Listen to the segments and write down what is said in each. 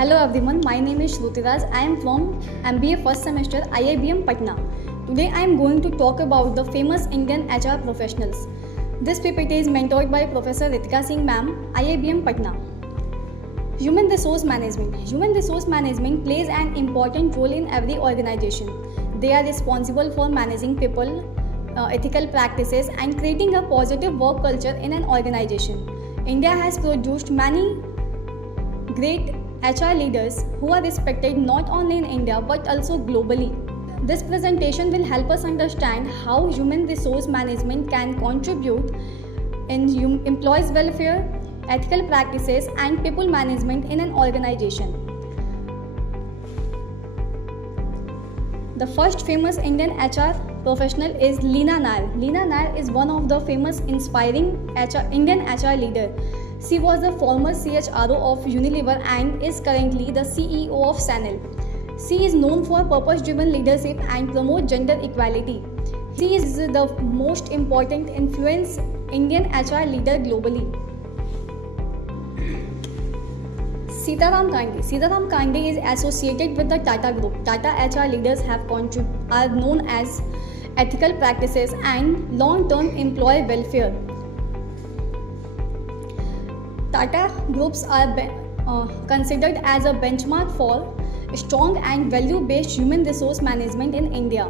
Hello everyone, my name is Shrutiraj. I am from MBA first semester IIBM Patna. Today I am going to talk about the famous Indian HR professionals. This PPT is mentored by Professor Ritika Singh Ma'am, IIBM Patna. Human resource management. Human resource management plays an important role in every organization. They are responsible for managing people, ethical practices and creating a positive work culture in an organization. India has produced many great HR leaders who are respected not only in India but also globally. This presentation will help us understand how human resource management can contribute in employees' welfare, ethical practices and people management in an organization. The first famous Indian HR professional is Leena Nair. Leena Nair is one of the famous inspiring Indian HR leader. She was the former CHRO of Unilever and is currently the CEO of Sanel. She is known for purpose-driven leadership and promote gender equality. She is the most important influence Indian HR leader globally. Sitaram Kande. Sitaram Kande is associated with the Tata Group. Tata HR leaders are known as ethical practices and long-term employee welfare. Tata Groups are considered as a benchmark for strong and value-based human resource management in India.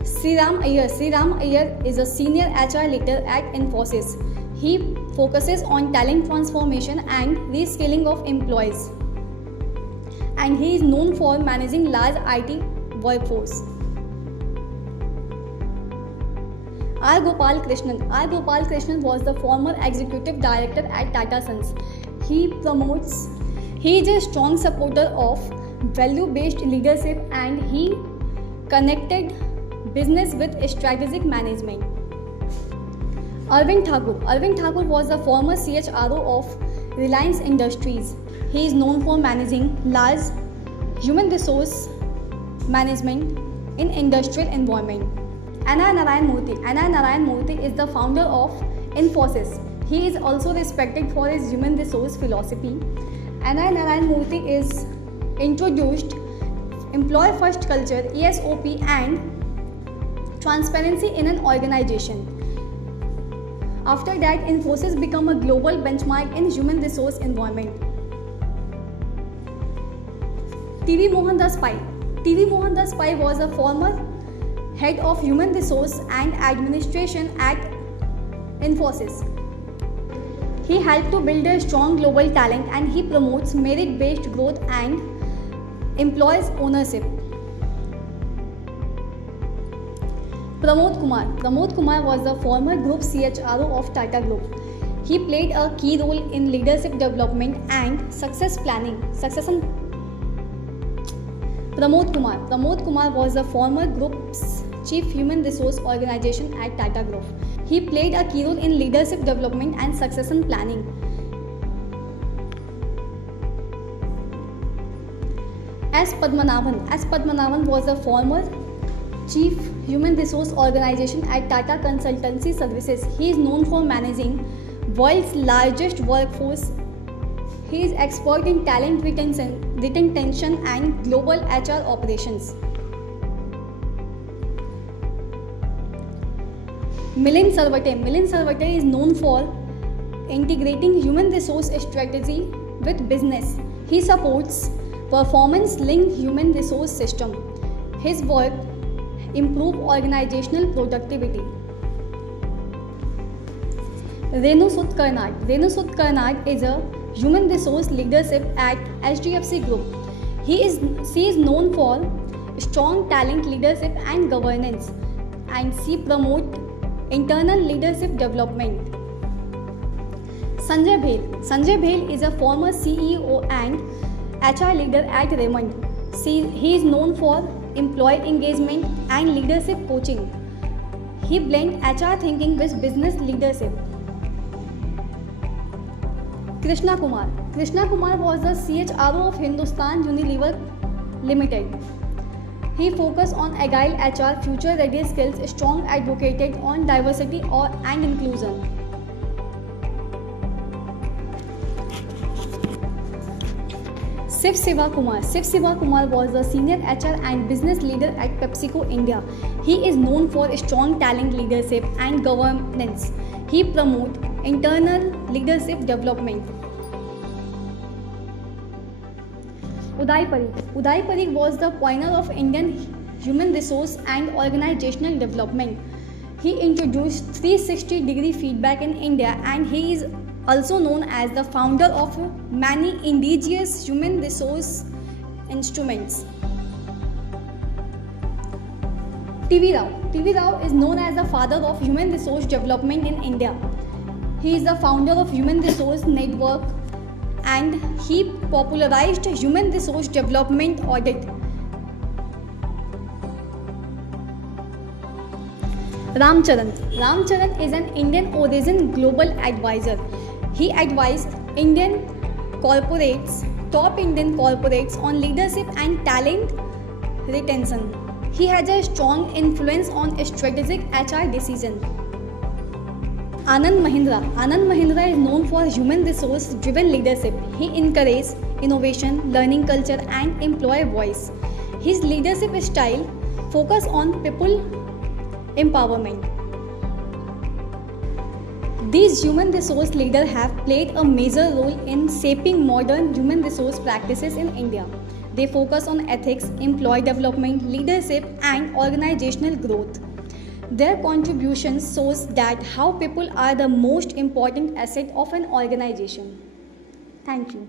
Sriram Iyer. Sriram Iyer is a senior HR leader at Infosys. He focuses on talent transformation and reskilling of employees. And he is known for managing large IT workforce. R. Gopal Krishnan. R. Gopal Krishnan was the former executive director at Tata Sons. He is a strong supporter of value-based leadership and he connected business with strategic management. Arvind Thakur. Arvind Thakur was the former CHRO of Reliance Industries. He is known for managing large human resource management in industrial environment. Anna Narayan Murthy. Anna Narayan Murthy is the founder of Infosys. He is also respected for his human resource philosophy. Anna Narayan Murthy is introduced employee first culture, ESOP and transparency in an organization. After that, Infosys became a global benchmark in human resource environment. TV Mohandas Pai. TV Mohandas Pai was a former head of human resource and administration at Infosys. He helped to build a strong global talent and he promotes merit-based growth and employees' ownership. Pramod Kumar. Pramod Kumar was the former group CHRO of Tata Group. He played a key role in leadership development and succession planning. Pramod Kumar was the former group's chief human resource organization at Tata Group. He played a key role in leadership development and succession planning. S. Padmanabhan was the former chief human resource organization at Tata Consultancy Services. He is known for managing world's largest workforce. He is expert in talent retention and global HR operations. Milind Sarwate. Milind Sarwate is known for integrating human resource strategy with business. He supports performance-linked human resource system. His work improves organizational productivity. Renu Sood Karnad. Renu Sood Karnad is a human resource leadership at HDFC Group. She is known for strong talent leadership and governance and she promotes internal leadership development. Sanjay Bhel. Sanjay Bhel is a former CEO and HR leader at Raymond. He is known for employee engagement and leadership coaching. He blends HR thinking with business leadership. Krishna Kumar. Krishna Kumar was the CHRO of Hindustan Unilever Limited. He focused on agile HR, future-ready skills, strong advocated on diversity and inclusion. Shiv Siva Kumar. Shiv Siva Kumar was the senior HR and business leader at PepsiCo India. He is known for strong talent leadership and governance. He promotes internal leadership development. Uday Parikh. Uday Parikh was the pioneer of Indian human resource and organizational development. He introduced 360-degree feedback in India, and he is also known as the founder of many indigenous human resource instruments. TV Rao. TV Rao is known as the father of human resource development in India. He is the founder of Human Resource Network, and he popularized human resource development audit. Ram Charan. Ram Charan is an Indian origin global advisor. He advised top Indian corporates on leadership and talent retention. He has a strong influence on strategic HR decisions. Anand Mahindra. Anand Mahindra is known for human resource driven leadership. He encourages innovation, learning culture, and employee voice. His leadership style focus on people empowerment. These human resource leaders have played a major role in shaping modern human resource practices in India. They focus on ethics, employee development, leadership, and organizational growth. Their contributions shows that how people are the most important asset of an organization. Thank you.